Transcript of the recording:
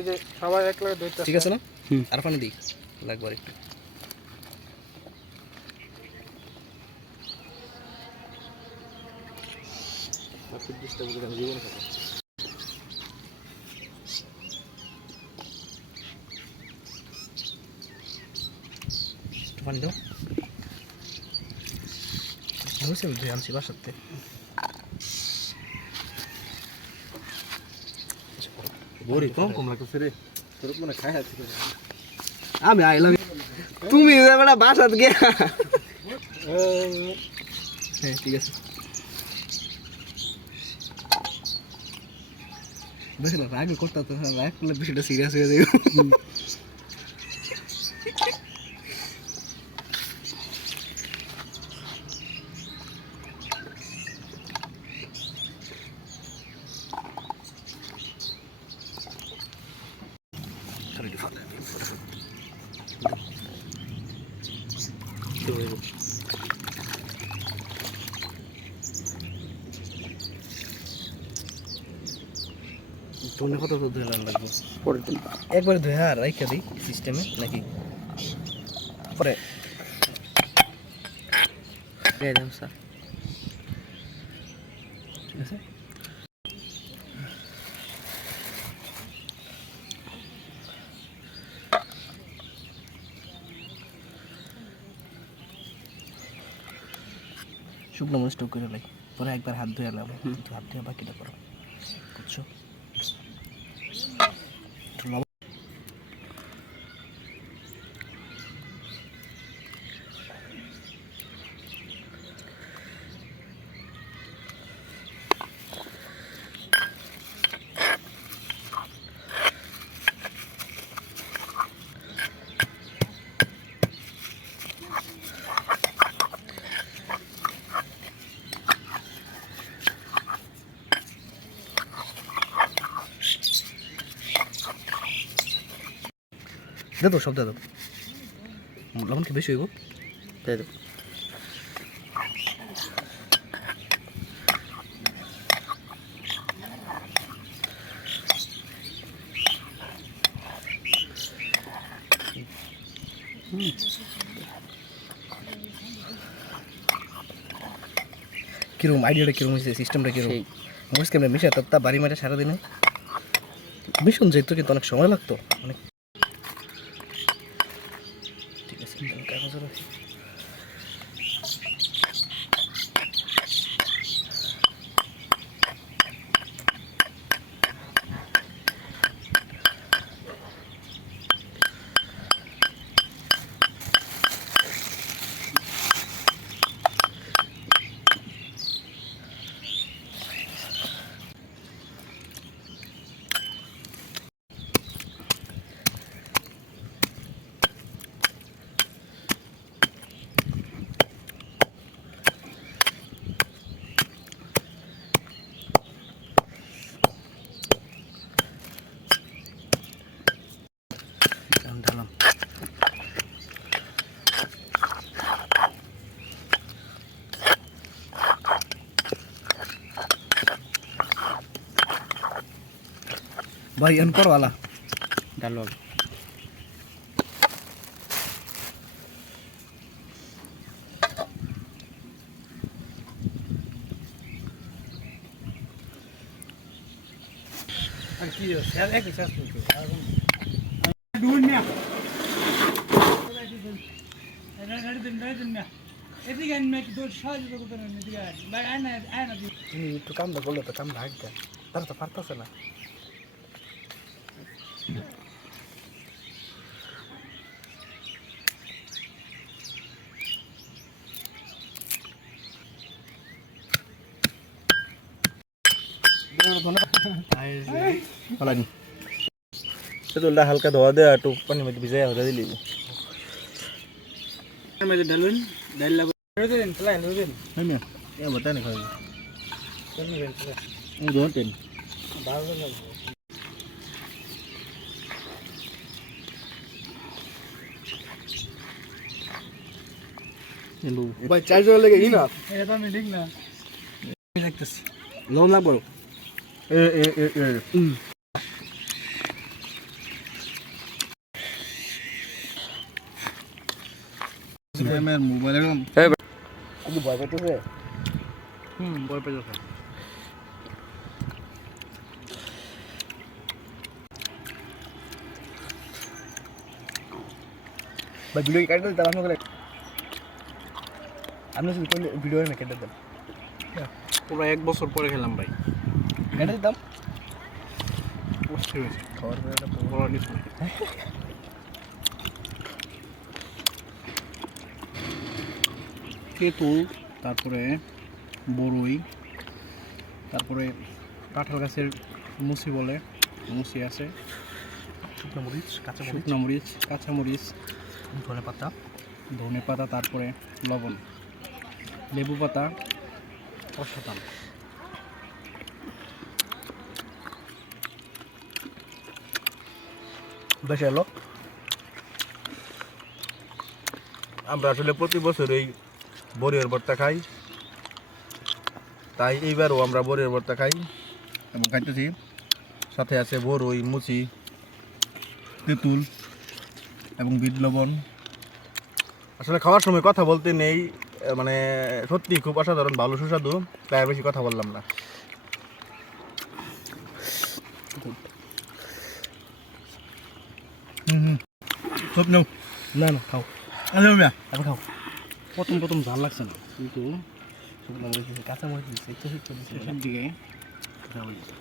এই যে সবাই এক লাগে ধরতে ঠিক আছে না আর পানি দিই লাগবে একটু আপনি ডিস্টার্ব করে আমি জীবন থাকো পানি দাও হয়েছে ধুয়ে আনছি বাসাতে বড়ি কম লাগতেছে রে তোর মনে খাই আছে আমি আইলাম তুমি বেটা বাসাত গিয়া হ্যাঁ ঠিক আছে বেশ রাগ করতে তো রাগ করলে বিষয়টা সিরিয়াস হয়ে যাবে ধনে পাতা তো ধুয়ে লাগবে পরে দিন একবারে ধুয়ে আর রাইখা দিই সিস্টেমে নাকি পরে দিয়ে দাম স্যার ঠিক আছে শুকনো মরিচ টুক করে লাই পরে একবার হাত ধুয়ে এলাম হাত ধুয়ে বাকিটা করো বুঝছো দে তো সব দে দাও লবণ কি বেশি হইব তাই দাও কিরকম আইডিয়াটা কিরকম হয়েছে সিস্টেমটা কিরকম মুস কেমন মিশে তা বাড়ি মাঠে সারাদিনে মিশন যেত কিন্তু অনেক সময় লাগতো অনেক ঠিক আছে কাগজ রাখি ঢালাম भाई अनकर वाला ডালো আর কি স্যার একই শেষ করতে ডুন না এদিকে আমি একটু দৌড় সাহায্য করতে না এদিকে আয় না তুমি একটু কামটা করলে তো কাম ভাগটা তারা তো পারতেছে না তেলটা হালকা ধোয়া দে একটু পানির মধ্যে ভিজাই হয়ে দিলি মেরে ডালুন ডাল লাগো দেন ফলাই দেন হ্যাঁ না এ বতা নি খাই কোন দেন ফলাই এই দোন টেন ভালো লাগবে এলু ভাই চার্জার লেগে ই না এটা তো আমি ঠিক না দেখতেছি লোন লাগবো এ মোবাইলের কিন্তু ভয় পাইতেছে বই পেয়ে যাচ্ছে ভাই ভিডিও কাটতে দিতাম আপনাকে আপনি শুধু ভিডিও না কেটে দেন পুরো 1 বছর পরে খেলাম ভাই কেটে দিতাম কষ্ট হয়েছে খাওয়ার পরে একটা বড় কিছু না। তেঁতুল তারপরে বড়ই তারপরে কাঁঠাল গাছের মুসি বলে মুসি আছে শুকনো মরিচ কাঁচা মরিচ শুকনো মরিচ কাঁচামরিচ ধনে পাতা ধনে পাতা তারপরে লবণ লেবু পাতা অসাধারণ বেশি এলো আমরা আসলে প্রতি বছর এই বড়ির ভর্তা খাই, তাই এইবারও আমরা বড়ির ভর্তা খাই এবং খাইতেছি। সাথে আছে বড়ই, মুচি, তেঁতুল এবং বিট লবণ। আসলে খাওয়ার সময় কথা বলতে নেই, মানে সত্যি খুব অসাধারণ ভালো সুস্বাদু, তাই আর বেশি কথা বললাম না। সব নাও না না খাও আচ্ছা মিয়া এখন খাও প্রথম ঝাল লাগছে না কিন্তু শুকনো মরিচ দিয়েছে কাঁচা মরিচ দিয়েছে একটু শেষের দিকে ঝাল হয়েছে